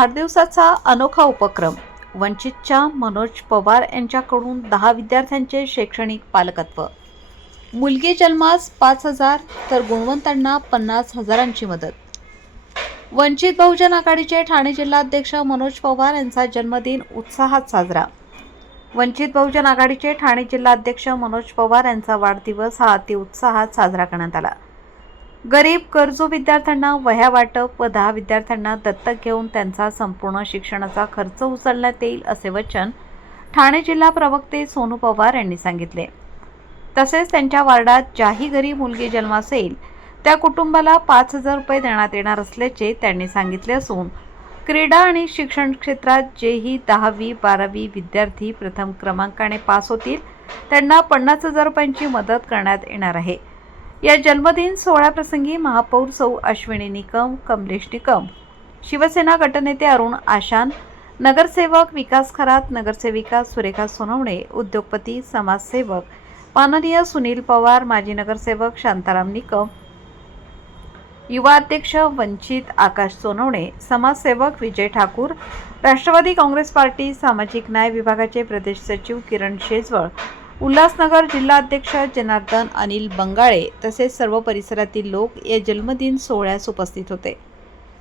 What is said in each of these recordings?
वाढदिवसाचा अनोखा उपक्रम. वंचितच्या मनोज पवार यांच्याकडून 10 विद्यार्थ्यांचे शैक्षणिक पालकत्व. मुलगी जन्मास 5,000 तर गुणवंतांना 50,000ची मदत. वंचित बहुजन आघाडीचे ठाणे जिल्हाध्यक्ष मनोज पवार यांचा जन्मदिन उत्साहात साजरा. वंचित बहुजन आघाडीचे ठाणे जिल्हाध्यक्ष मनोज पवार यांचा वाढदिवस हा अतिउत्साहात साजरा करण्यात आला. गरीब गरजू विद्यार्थ्यांना वह्या वाटप व 10 विद्यार्थ्यांना दत्तक घेऊन त्यांचा संपूर्ण शिक्षणाचा खर्च उचलण्यात येईल असे वचन ठाणे जिल्हा प्रवक्ते सोनू पवार यांनी सांगितले. तसेच त्यांच्या वार्डात ज्याही घरी मुलगी जन्मास येईल त्या कुटुंबाला 5,000 रुपये देण्यात येणार असल्याचे त्यांनी सांगितले असून क्रीडा आणि शिक्षण क्षेत्रात जेही 10वी 12वी विद्यार्थी प्रथम क्रमांकाने पास होतील त्यांना 50,000 रुपयांची मदत करण्यात येणार आहे. या जन्मदिन सोहळ्याप्रसंगी महापौर सौ अश्विनी निकम, कमलेश निकम, शिवसेना गटनेते अरुण आशान, नगरसेवक विकास खरात, नगरसेविका सुरेखा सोनवणे, उद्योगपती समाजसेवक माननीय सुनील पवार, माजी नगरसेवक शांताराम निकम, युवा अध्यक्ष वंचित आकाश सोनवणे, समाजसेवक विजय ठाकूर, राष्ट्रवादी काँग्रेस पार्टी सामाजिक न्याय विभागाचे प्रदेश सचिव किरण शेजवळ, उल्हासनगर जिल्हाध्यक्ष जनार्दन अनिल बंगाळे तसेच सर्व परिसरातील लोक या जन्मदिन सोहळ्यास उपस्थित होते.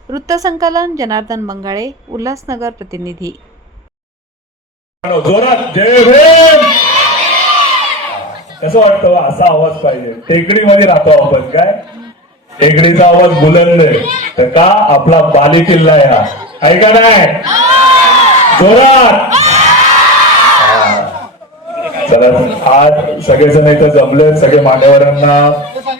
वृत्तसंकलन जनार्दन बंगाळे, उल्हासनगर प्रतिनिधी. जोरात जय भीम. कसं वाटतं असा आवाज पाहिजे. टेकडीमध्ये राहतो आपण, काय टेकडीचा आवाज बुलंद आहे तर का आपला बालेकिल्ला आहे का नाही. जोरात. चला, आज सगळेजण इथं जमले. सगळे मान्यवरांना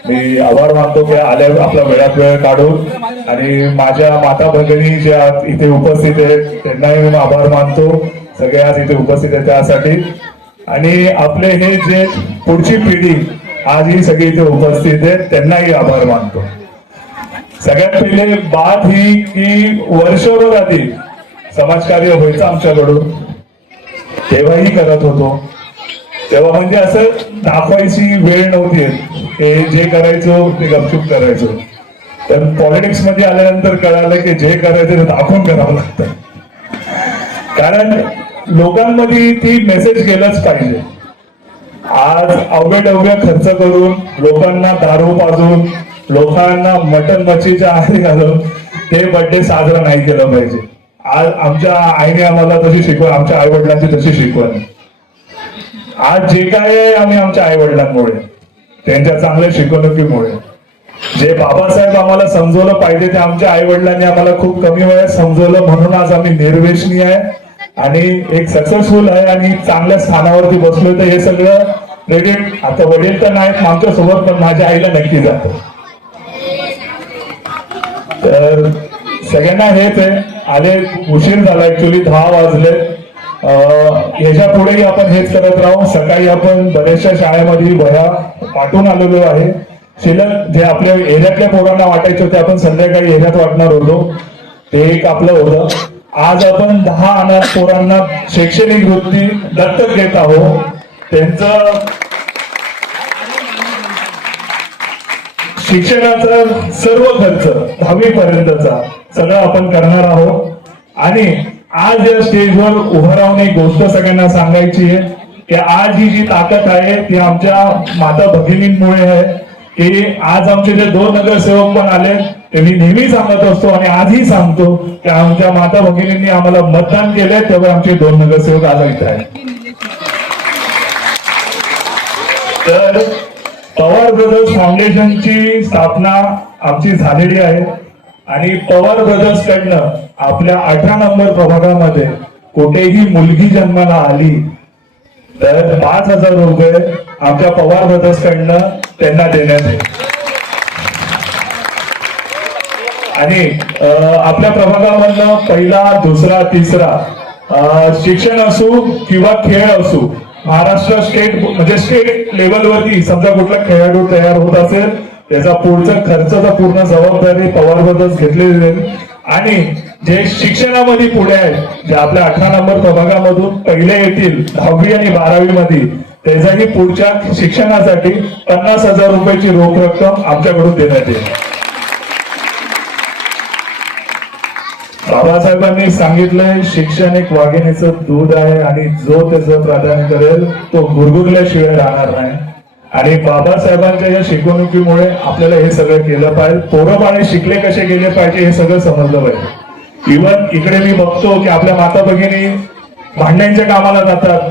मी आभार मानतो की आले आपला वेळात वेळ काढून. आणि माझ्या माता भगिनी ज्या इथे उपस्थित आहेत त्यांनाही मी आभार मानतो. सगळे आज इथे उपस्थित आहेत त्यासाठी. आणि आपले हे जे पुढची पिढी आज ही सगळी इथे उपस्थित आहेत त्यांनाही आभार मानतो. सगळ्यात पहिले बात ही की वर्षभर आधी समाजकार्य व्हायचं आमच्याकडून, तेव्हाही करत होतो. तेव्हा म्हणजे असं दाखवायची वेळ नव्हती. हे जे करायचो ते गपचूप करायचो. तर पॉलिटिक्स मध्ये आल्यानंतर कळालं की जे करायचं ते दाखवून करावं लागतं. कारण लोकांमध्ये ती मेसेज गेलंच पाहिजे. आज अवघ्या खर्च करून लोकांना दारू पाजून लोकांना मटण मच्छीच्या आहारी घालून ते बर्थडे साजरा नाही केलं पाहिजे. आज आमच्या आईने आम्हाला तशी शिकवण, आमच्या आई वडिलांची तशी शिकवण. आज जे काय आहे आम्ही आमच्या आई वडिलांमुळे, त्यांच्या चांगल्या शिकवणुकीमुळे. जे बाबासाहेब आम्हाला समजवलं पाहिजे ते आमच्या आई वडिलांनी आम्हाला खूप कमी वयात समजवलं. म्हणून आज आम्ही निर्व्यसनी आहे आणि एक सक्सेसफुल आहे आणि चांगल्या स्थानावरती बसलोय. तर हे सगळं क्रेडिट आता वडील तर नाहीत आमच्या सोबत, पण माझ्या आईला नक्की जातं. तर सगळ्यांना हेच आहे. आले उशीर झाला, ऍक्च्युली 10 वाजले. याच्या पुढेही आपण हेच करत राहू. सकाळी आपण बऱ्याचशा शाळेमध्ये वह्या पाठवून आलेलो आहे. शिल्लक जे आपल्या एरियातल्या पोरांना वाटायचे होते आपण संध्याकाळी एरियात वाटणार होतो, ते एक आपलं होतं. आज आपण 10 अनाथ पोरांना शैक्षणिक वृत्ती दत्तक घेत आहोत. त्यांचं शिक्षणाचा सर्व खर्च 10वी पर्यंतचा सगळं आपण करणार आहोत. आणि आज या स्टेजवर उभं राहून एक गोष्ट सगळ्यांना सांगायची आहे की आज ही जी ताकद आहे ती आमच्या माता भगिनींमुळे आहे. की आज आमचे जे 2 नगरसेवक पण आले ते मी नेहमी सांगत असतो आणि आजही सांगतो की आमच्या माता भगिनींनी आम्हाला मतदान केले तेव्हा आमचे 2 नगरसेवक आज इथे आहेत. तर पवार ब्रदर्स फाउंडेशनची स्थापना आमची झालेली आहे. आणि पवार ब्रदर्स कडनं आपल्या 18 नंबर प्रभागामध्ये कुठेही मुलगी जन्माला आली तर 5,000 रुपये आमच्या पवार ब्रदर्स कडनं त्यांना देण्यात येईल. आणि आपल्या प्रभागामधनं पहिला, दुसरा, तिसरा शिक्षण असू किंवा खेळ असू, महाराष्ट्र स्टेट म्हणजे स्टेट लेवलवरती समजा कुठला खेळाडू तयार होत असेल त्याचा पुढचा खर्चाचा पूर्ण जबाबदारी पवार ब्रदर्स घेतलेली आहे. आणि जे शिक्षणामध्ये पुढे आहेत, जे आपल्या 18 नंबर प्रभागामधून पहिले येतील 10वी आणि 12वी मध्ये, त्याच्याही पुढच्या शिक्षणासाठी 50,000 रुपयाची रोख रक्कम आमच्याकडून देण्यात येईल. बाबासाहेबांनी सांगितलंय शिक्षण एक वाघिणीचं दूध आहे आणि जो त्याचं प्राधान्य करेल तो गुरगुरल्याशिवाय राहणार नाही. आणि बाबासाहेबांच्या या शिकवणुकीमुळे आपल्याला हे सगळं केलं पाहिजे. पोरं बाळे शिकले कसे गेले पाहिजे हे सगळं समजलं पाहिजे. इव्हन इकडे मी बघतो की आपल्या माता भगिनी भांड्यांच्या कामाला जातात,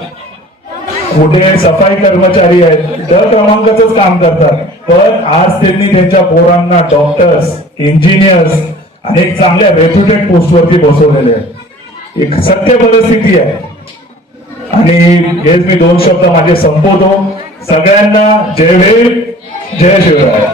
कुठे सफाई कर्मचारी आहेत, क्रमांकाच काम करतात, पण आज त्यांनी त्यांच्या पोरांना डॉक्टर्स, इंजिनियर्स आणि एक चांगल्या रेप्युटेड पोस्टवरती बसवलेले आहेत. एक सत्य परिस्थिती आहे. आणि हेच मी 2 शब्द माझे संपवतो. सगळ्यांना जय भीम, जय शिवराय.